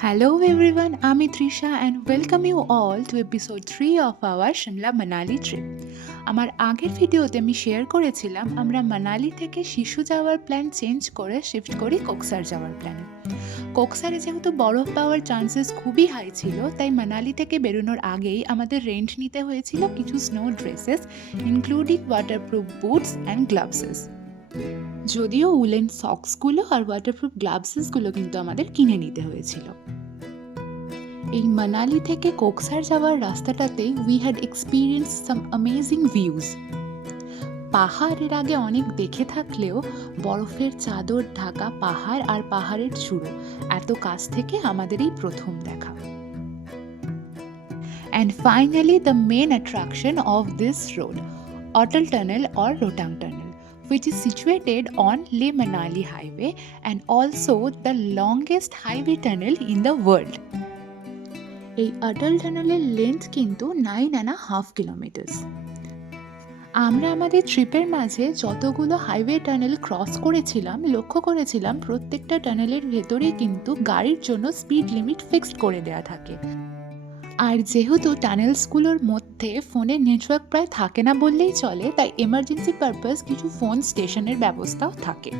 Hello everyone, I'm Trisha and welcome you all to episode 3 of our Shimla Manali trip. আমার আগের ভিডিওতে আমি share করেছিলাম আমরা মানালি থেকে শিশু যাওয়ার প্ল্যান চেঞ্জ করে শিফট করি কোকসার যাওয়ার প্ল্যানে। কোকসারে যেহেতু বরফ পাওয়ার চান্সেস খুবই হাই ছিল, তাই মানালি থেকে বেরোনোর আগেই আমাদের রেন্ট নিতে হয়েছিল কিছু snow dresses including waterproof boots and gloveses. যদিও উলেন সক্সগুলো আর ওয়াটারপ্রুফ গ্লাভসেসগুলো কিন্তু আমাদের কিনে নিতে হয়েছিল। এই মানালি থেকে কোকসার যাওয়ার রাস্তাটাতে we had experience some amazing views. পাহাড়ের আগে অনেক দেখে থাকলেও বরফের চাদর ঢাকা পাহাড় আর পাহাড়ের চূড়ো এত কাছ থেকে আমাদের এই প্রথম দেখা। And finally the main attraction of this road, Atal Tunnel or Rotang Tunnel, which is situated on Leh Manali Highway and also the longest highway tunnel in the world. এই অটল টানেলের লেন্থ কিন্তু 9.5 কিলোমিটার। আমরা আমাদের ট্রিপের মাঝে যতগুলো highway tunnel cross করেছিলাম লক্ষ্য করেছিলাম প্রত্যেকটা টানেলের ভেতরেই কিন্তু গাড়ির জন্য স্পিড লিমিট ফিক্সড করে দেওয়া থাকে। আর যেহেতু টানেলসগুলোর মধ্যে ফোনের নেটওয়ার্ক প্রায় থাকে না বললেই চলে, তাই এমার্জেন্সি পারপাস কিছু ফোন স্টেশনের ব্যবস্থাও থাকে।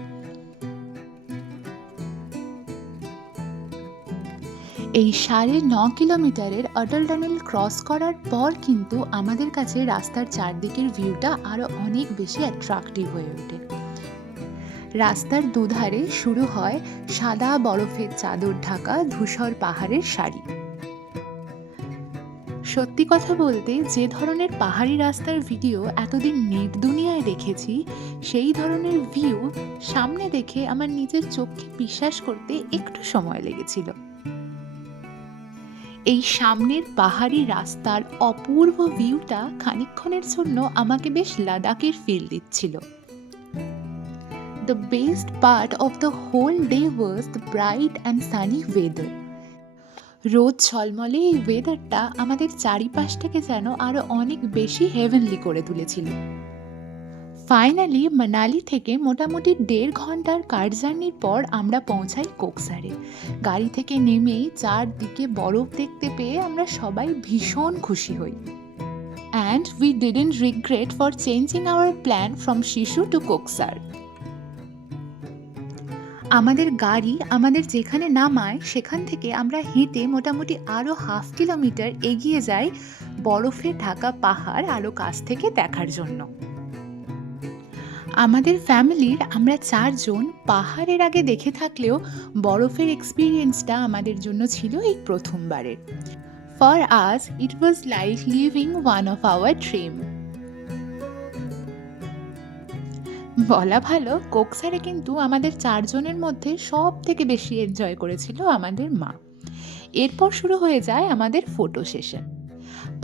এই 9.5 কিলোমিটারের অটল টানেল ক্রস করার পর কিন্তু আমাদের কাছে রাস্তার চারদিকের ভিউটা আরও অনেক বেশি অ্যাট্রাকটিভ হয়ে ওঠে। রাস্তার দুধারে শুরু হয় সাদা বরফের চাদর ঢাকা ধূসর পাহাড়ের সারি। সত্যি কথা বলতে যে ধরনের পাহাড়ি রাস্তার ভিডিও এতদিন নেট দুনিয়ায় দেখেছি, সেই ধরনের ভিউ সামনে দেখে আমার নিজের চোখকে বিশ্বাস করতে একটু সময় লেগেছিল। এই সামনের পাহাড়ি রাস্তার অপূর্ব ভিউটা খানিকক্ষণের জন্য আমাকে বেশ লাদাখের ফিল দিচ্ছিল। The best part of the whole day was the bright and sunny weather. রোদ ঝলমলে এই ওয়েদারটা আমাদের চারিপাশটাকে যেন আরো অনেক বেশি হেভেনলি করে তুলেছিল। ফাইনালি মানালি থেকে মোটামুটি 1.5 ঘন্টার কার জার্নির পর আমরা পৌঁছাই কোকসারে। গাড়ি থেকে নেমেই চারদিকে বরফ দেখতে পেয়ে আমরা সবাই ভীষণ খুশি হই। And we didn't regret for changing hour plan from শিশু টু কোকসার। আমাদের গাড়ি আমাদের যেখানে নামায় সেখান থেকে আমরা হেঁটে মোটামুটি আরও 1/2 কিলোমিটার এগিয়ে যাই বরফে ঢাকা পাহাড় আরও কাছ থেকে দেখার জন্য। আমাদের ফ্যামিলির আমরা 4 জন পাহাড়ের আগে দেখে থাকলেও বরফের এক্সপিরিয়েন্সটা আমাদের জন্য ছিল এই প্রথমবারের। For us it was like living one of our dream. বলা ভালো, কোকসারে কিন্তু আমাদের 4 জনের মধ্যে সব থেকে বেশি এনজয় করেছিল আমাদের মা। এরপর শুরু হয়ে যায় আমাদের ফটো সেশন।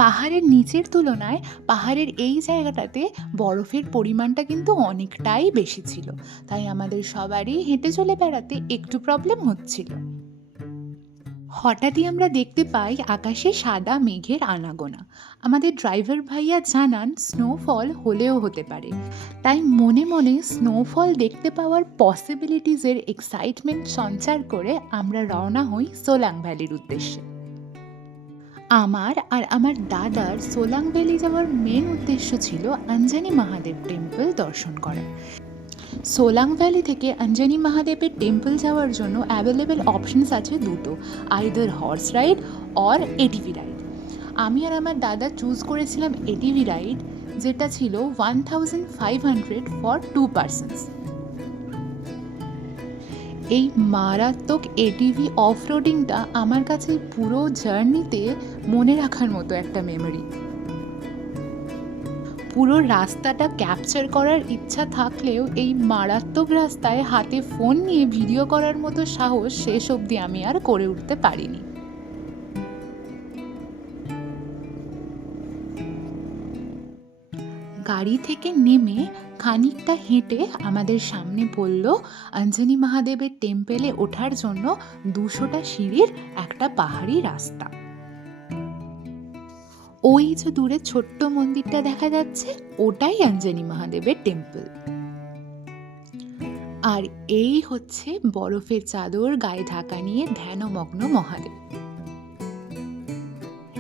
পাহাড়ের নিচের তুলনায় পাহাড়ের এই জায়গাটাতে বরফের পরিমাণটা কিন্তু অনেকটাই বেশি ছিল, তাই আমাদের সবারই হেঁটে চলে বেড়াতে একটু প্রবলেম হচ্ছিল। হঠাৎই আমরা দেখতে পাই আকাশে সাদা মেঘের আনাগোনা। আমাদের ড্রাইভার ভাইয়া জানান স্নোফল হলেও হতে পারে, তাই মনে মনে স্নোফল দেখতে পাওয়ার পসিবিলিটিসের এক্সাইটমেন্ট সঞ্চার করে আমরা রওনা হই সোলাং ভ্যালির উদ্দেশ্যে। আমার আর আমার দাদার সোলাং ভ্যালি যাওয়ার মেন উদ্দেশ্য ছিল অঞ্জনি মহাদেব টেম্পল দর্শন করা। সোলাং ভ্যালি থেকে অঞ্জনি মহাদেবের টেম্পল যাওয়ার জন্য অ্যাভেলেবেল অপশনস আছে দুটো, either horse ride or ATV ride. আমি আর আমার দাদা চুজ করেছিলাম এটিভি রাইড, যেটা ছিল 1500 ফর 2 পারসনস। এই মারাত্মক এটিভি অফ রোডিংটা আমার কাছে পুরো জার্নিতে মনে রাখার মতো একটা মেমোরি। পুরো রাস্তাটা ক্যাপচার করার ইচ্ছা থাকলেও এই মারাত্মক রাস্তায় হাতে ফোন নিয়ে ভিডিও করার মতো সাহস শেষ অবধি আমি আর করে উঠতে পারিনি। গাড়ি থেকে নেমে খানিকটা হেঁটে আমাদের সামনে পড়ল অঞ্জনি মহাদেবের টেম্পলে ওঠার জন্য 200টা সিঁড়ির একটা পাহাড়ি রাস্তা। ওই যে দূরে ছোট্ট মন্দিরটা দেখা যাচ্ছে, ওটাই অঞ্জনি মহাদেবের টেম্পল। আর এই হচ্ছে বরফের চাদর গায়ে ঢাকা নিয়ে ধ্যানমগ্ন মহাদেব।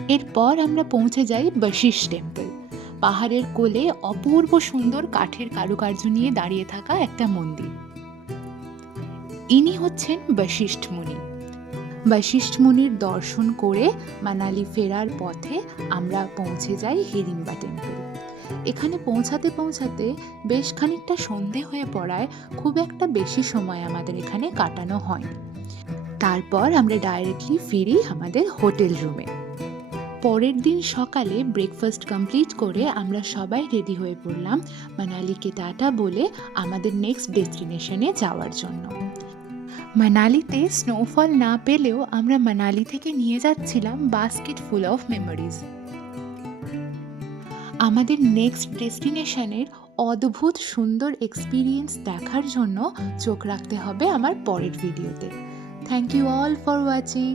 এরপর আমরা পৌঁছে যাই বশিষ্ঠ টেম্পল, পাহাড়ের কোলে অপূর্ব সুন্দর কাঠের কারুকার্য নিয়ে দাঁড়িয়ে থাকা একটা মন্দির। ইনি হচ্ছেন বশিষ্ঠ মুনি। বশিষ্ঠ মুনির দর্শন করে মানালি ফেরার পথে আমরা পৌঁছে যাই হিড়িম্বা টেম্পল। এখানে পৌঁছাতে পৌঁছাতে বেশ খানিকটা সন্ধে হয়ে পড়ায় খুব একটা বেশি সময় আমাদের এখানে কাটানো হয়নি। তারপর আমরা ডাইরেক্টলি ফিরি আমাদের হোটেল রুমে। পরের দিন সকালে ব্রেকফাস্ট কমপ্লিট করে আমরা সবাই রেডি হয়ে পড়লাম মানালিকে টাটা বলে আমাদের নেক্সট ডেস্টিনেশনে যাওয়ার জন্য। মানালিতে স্নোফল না পেলেও আমরা মানালি থেকে নিয়ে যাচ্ছিলাম বাস্কেট ফুল অফ মেমোরিজ। আমাদের নেক্সট ডেস্টিনেশনের অদ্ভুত সুন্দর এক্সপিরিয়েন্স দেখার জন্য চোখ রাখতে হবে আমার পরের ভিডিওতে। Thank you all for watching.